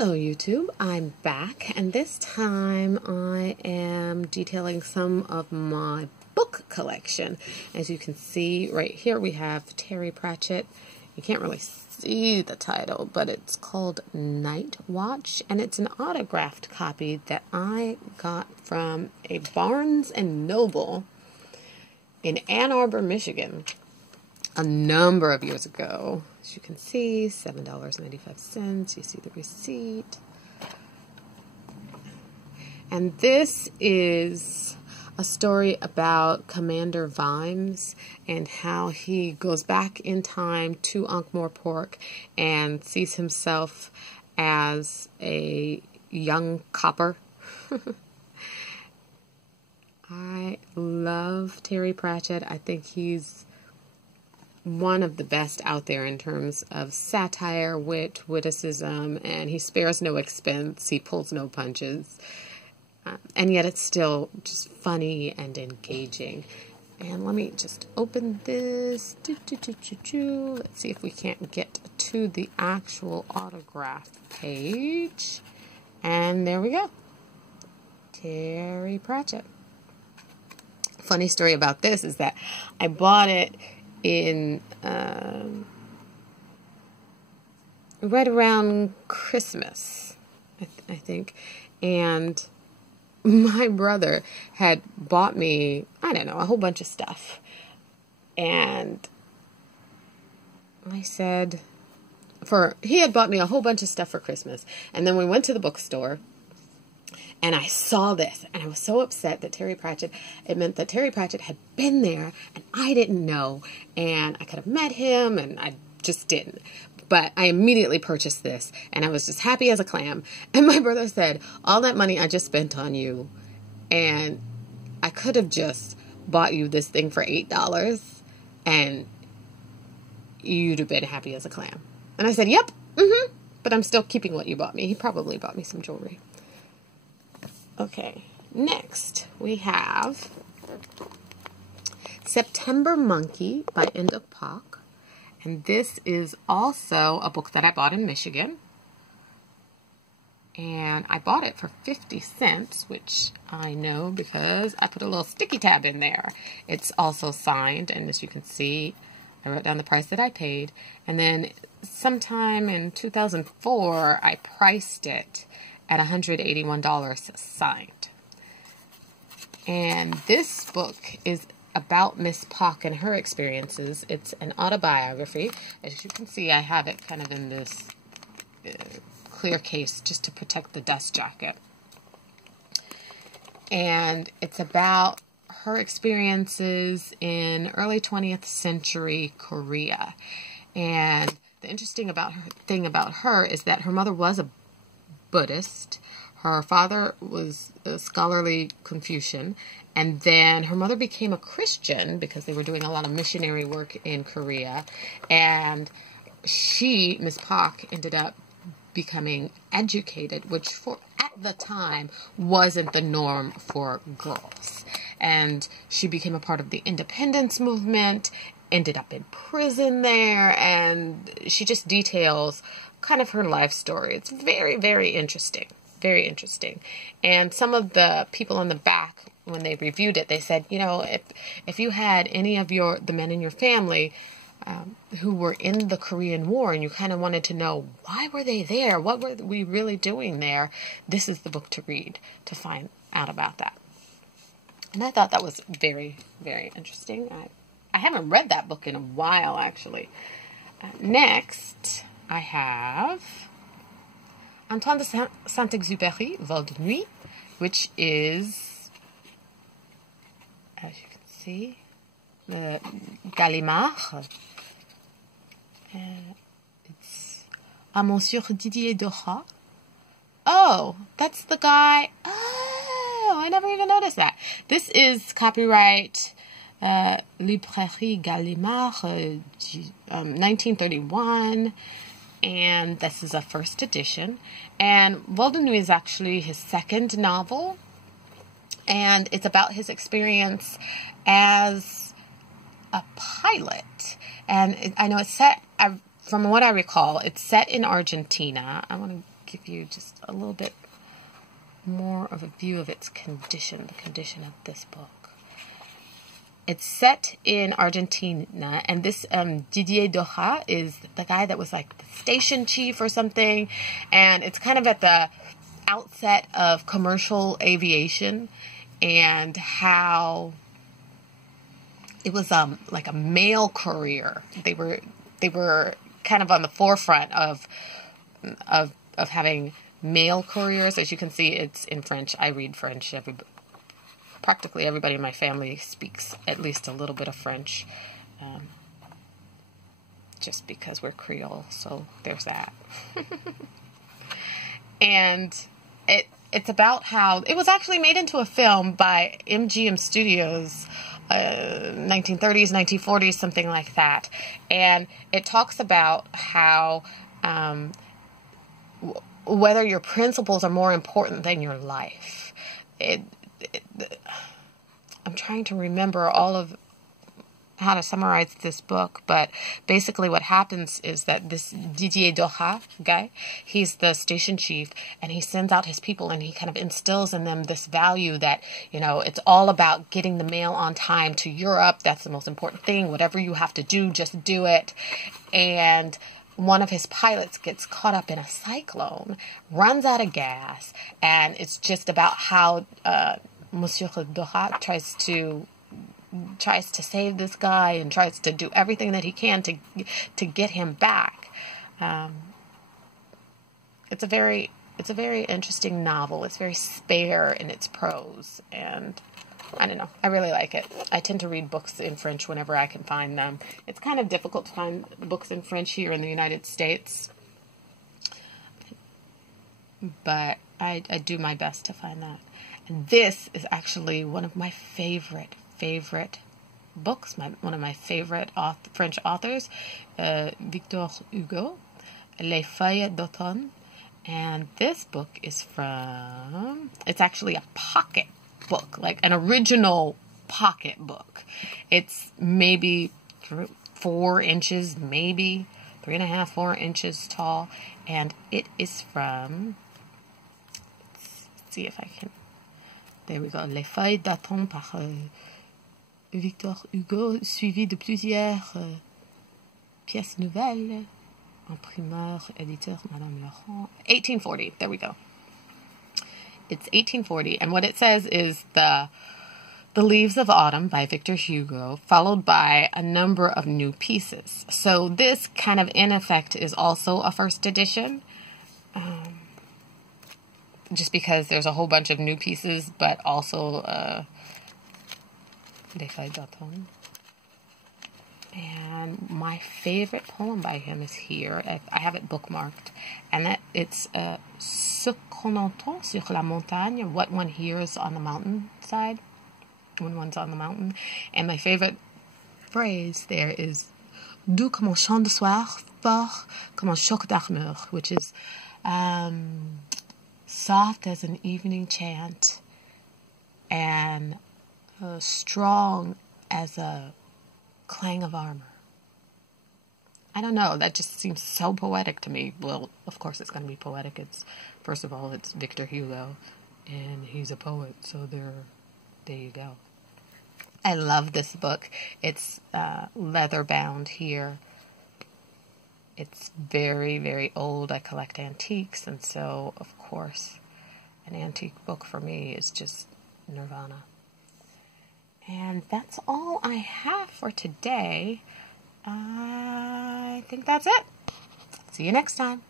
Hello YouTube, I'm back, and this time I am detailing some of my book collection. As you can see right here we have Terry Pratchett. You can't really see the title, but it's called Night Watch, and it's an autographed copy that I got from a Barnes & Noble in Ann Arbor, Michigan a number of years ago. As you can see, $7.95. You see the receipt. And this is a story about Commander Vimes and how he goes back in time to Ankh-Morpork and sees himself as a young copper. I love Terry Pratchett. I think he's one of the best out there in terms of satire, witticism, and he spares no expense. He pulls no punches. And yet it's still just funny and engaging. And let me just open this. Let's see if we can't get to the actual autograph page. And there we go. Terry Pratchett. Funny story about this is that I bought it in right around Christmas, I think, and my brother had bought me, I don't know, a whole bunch of stuff, and I said, he had bought me a whole bunch of stuff for Christmas, and then we went to the bookstore, and I saw this, and I was so upset that it meant that Terry Pratchett had been there, and I didn't know, and I could have met him, and I just didn't. But I immediately purchased this, and I was just happy as a clam. And my brother said, all that money I just spent on you, and I could have just bought you this thing for $8, and you'd have been happy as a clam. And I said, yep, but I'm still keeping what you bought me. He probably bought me some jewelry. Okay, next we have September Monkey by Pahk, and this is also a book that I bought in Michigan, and I bought it for 50 cents, which I know because I put a little sticky tab in there. It's also signed, and as you can see, I wrote down the price that I paid, and then sometime in 2004, I priced it at $181 signed. And this book is about Miss Pahk and her experiences. It's an autobiography. As you can see, I have it kind of in this clear case just to protect the dust jacket. And it's about her experiences in early 20th century Korea. And the interesting thing about her is that her mother was a Buddhist. Her father was a scholarly Confucian, and then her mother became a Christian because they were doing a lot of missionary work in Korea, and she, Miss Pahk, ended up becoming educated, which at the time wasn't the norm for girls. And she became a part of the independence movement, ended up in prison there, and she just details kind of her life story. It's very, very interesting. Very interesting. And some of the people on the back, when they reviewed it, they said, you know, if you had any of the men in your family who were in the Korean War and you kind of wanted to know, why were they there? What were we really doing there? This is the book to read to find out about that. And I thought that was very, very interesting. I haven't read that book in a while, actually. Next, I have Antoine de Saint-Exupery, Vol de Nuit, which is, as you can see, the Gallimard. It's à Monsieur Didier Doha. Oh, that's the guy. Oh, I never even noticed that. This is copyright Librairie Gallimard, 1931. And this is a first edition. And Vol de Nuit is actually his second novel. And it's about his experience as a pilot. And I know it's set, from what I recall, it's set in Argentina. I want to give you just a little bit more of a view of its condition, the condition of this book. It's set in Argentina, and this Didier Doha is the guy that was like the station chief or something, and it's kind of at the outset of commercial aviation, and how it was like a mail courier. They were kind of on the forefront of having mail couriers. As you can see, it's in French. I read French. Practically everybody in my family speaks at least a little bit of French, just because we're Creole, so there's that. And it's about how it was actually made into a film by MGM Studios, 1930s, 1940s, something like that. And it talks about how whether your principles are more important than your life. I'm trying to remember all of how to summarize this book, but basically what happens is that this Didier Doha guy, he's the station chief, and he sends out his people, and he kind of instills in them this value that, you know, it's all about getting the mail on time to Europe. That's the most important thing. Whatever you have to do, just do it. And one of his pilots gets caught up in a cyclone, runs out of gas, and it's just about how Monsieur Doha tries to save this guy and tries to do everything that he can to get him back. It's a very interesting novel. It's very spare in its prose, and I don't know, I really like it. I tend to read books in French whenever I can find them. It's kind of difficult to find books in French here in the United States, but I do my best to find that. And this is actually one of my favorite books, one of my favorite French authors, Victor Hugo, Les Feuilles d'automne. And this book is it's actually a pocket book, like an original pocket book. It's maybe 4 inches, maybe 3.5, 4 inches tall. And it is from, let's see if I can, there we go, Les Feuilles d'automne par Victor Hugo, suivi de plusieurs pièces nouvelles, imprimeur, éditeur, Madame Laurent. 1840, there we go. It's 1840, and what it says is the Leaves of Autumn by Victor Hugo, followed by a number of new pieces. So this kind of, in effect, is also a first edition, just because there's a whole bunch of new pieces, but also Les Feuilles d'automne. And my favorite poem by him is here. I have it bookmarked, and it's Ce qu'on entend sur la montagne, what one hears on the mountainside, when one's on the mountain. And my favorite phrase there is doux comme un chant de soir, fort comme un choc d'armure, which is soft as an evening chant and strong as a clang of armor. I don't know, that just seems so poetic to me. Well, of course it's going to be poetic. First of all, it's Victor Hugo, and he's a poet, so there you go. I love this book. It's leather bound here. It's very, very old. I collect antiques, and so, of course, an antique book for me is just nirvana. And that's all I have for today. I think that's it. See you next time.